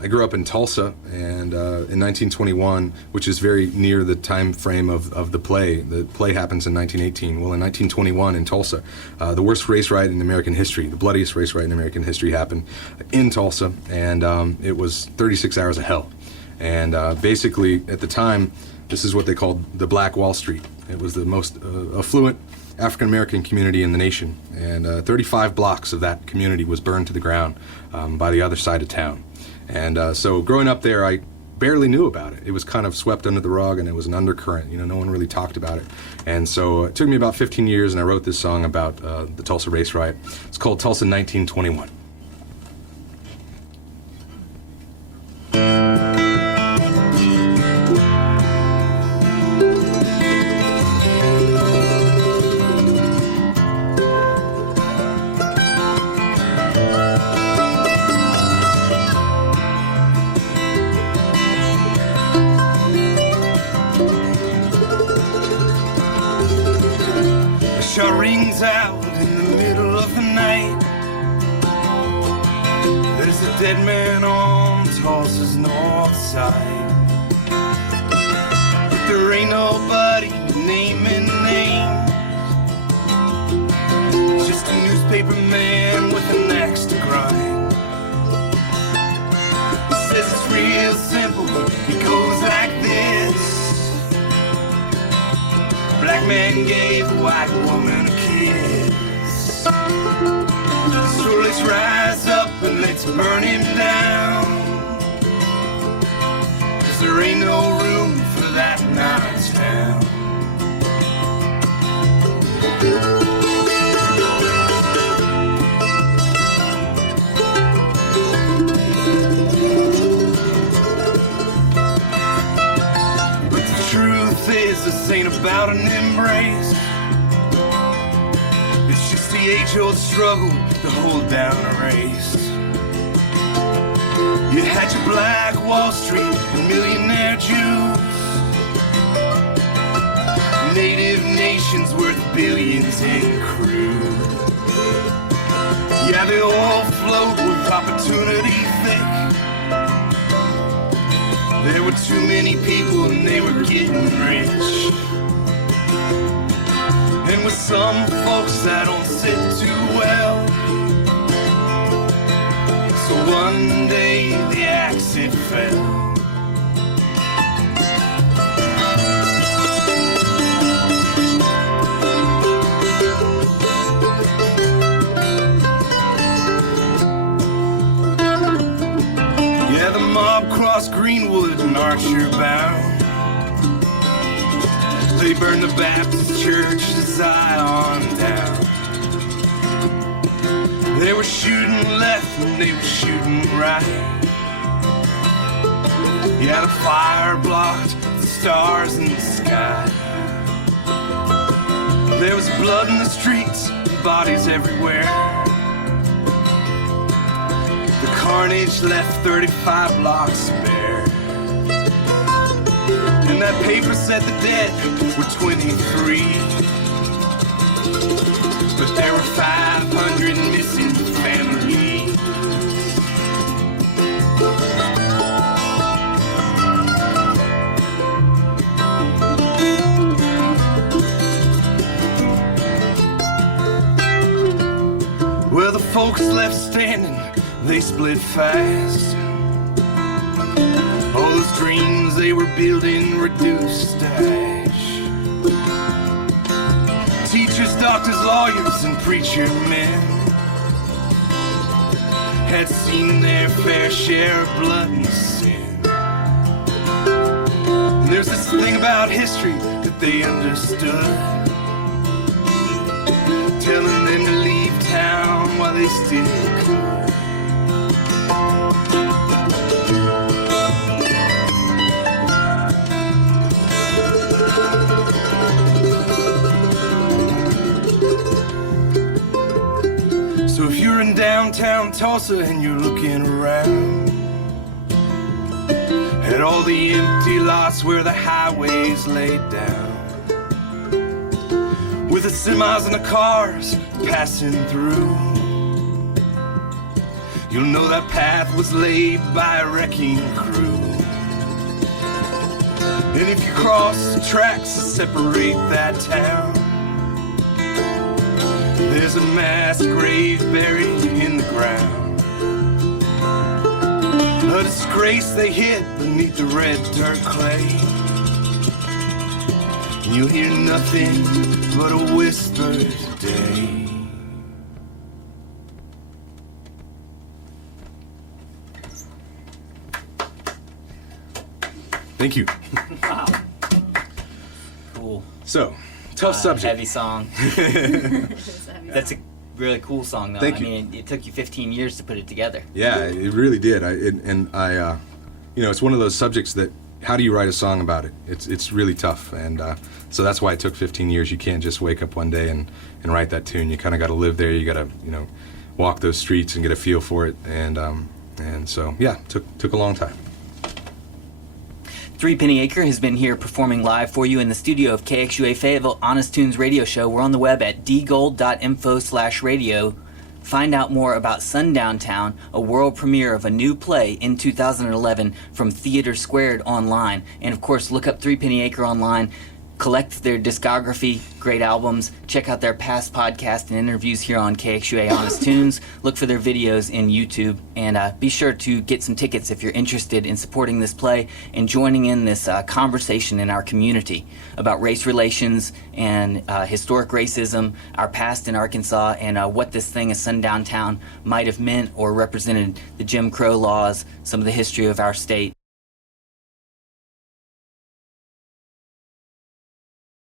I grew up in Tulsa, and in 1921, which is very near the time frame of the play. The play happens in 1918. Well, in 1921 in Tulsa, the worst race riot in American history, the bloodiest race riot in American history happened in Tulsa, and it was 36 hours of hell. And basically, at the time, this is what they called the Black Wall Street. It was the most affluent African-American community in the nation, and 35 blocks of that community was burned to the ground by the other side of town. And so growing up there, I barely knew about it. It was kind of swept under the rug, and it was an undercurrent. You know, no one really talked about it. And so it took me about 15 years, and I wrote this song about the Tulsa race riot. It's called Tulsa 1921. Shot rings out in the middle of the night. There's a dead man on Tulsa's north side. But there ain't nobody naming names. Just a newspaper man with an axe to grind. He says it's real simple, it goes like this. Black man gave a white woman a kiss. So let's rise up and let's burn him down, 'cause there ain't no room for that in our town. This ain't about an embrace. It's just the age-old struggle to hold down a race. You had your Black Wall Street and millionaire Jews. Native nations where the billions accrued. Yeah, they all float with opportunity thick. There were too many people and they were getting rich. And with some folks that don't sit too well, so one day the axe it fell. Yeah, the mob crossed Greenwood and Archer bound. They burned the Baptist church to Zion down. They were shooting left and they were shooting right. Yeah, the fire blocked the stars in the sky. There was blood in the streets and bodies everywhere. The carnage left 35 blocks bare. And that paper said the dead were 23. But there were 500 missing families. Well, the folks left standing, they split fast. All those dreams they were building reduced to ash. Teachers, doctors, lawyers, and preacher men had seen their fair share of blood and sin. And there's this thing about history that they understood, telling them to leave town while they still could. So if you're in downtown Tulsa and you're looking around at all the empty lots where the highways laid down, with the semis and the cars passing through, you'll know that path was laid by a wrecking crew. And if you cross the tracks that separate that town, there's a mass grave buried in the ground, a disgrace they hid beneath the red dirt clay. And you'll hear nothing but a whisper today. Thank you. Wow. Cool. So, tough subject. Heavy song. That's a really cool song, though. Thank you. I mean, it took you 15 years to put it together. Yeah, it really did. It's one of those subjects that, how do you write a song about it? It's really tough, and so that's why it took 15 years. You can't just wake up one day and write that tune. You kind of got to live there. You got to, walk those streets and get a feel for it, and so yeah, took a long time. 3 Penny Acre has been here performing live for you in the studio of KXUA Fayetteville Honest Tunes radio show. We're on the web at dgold.info/radio. Find out more about Sundown Town, a world premiere of a new play in 2011 from Theater Squared online. And of course, look up 3 Penny Acre online. Collect their discography, great albums. Check out their past podcasts and interviews here on KXUA Honest Tunes. Look for their videos in YouTube. And be sure to get some tickets if you're interested in supporting this play and joining in this conversation in our community about race relations and historic racism, our past in Arkansas, and what this thing as Sundown Town might have meant or represented, the Jim Crow laws, some of the history of our state.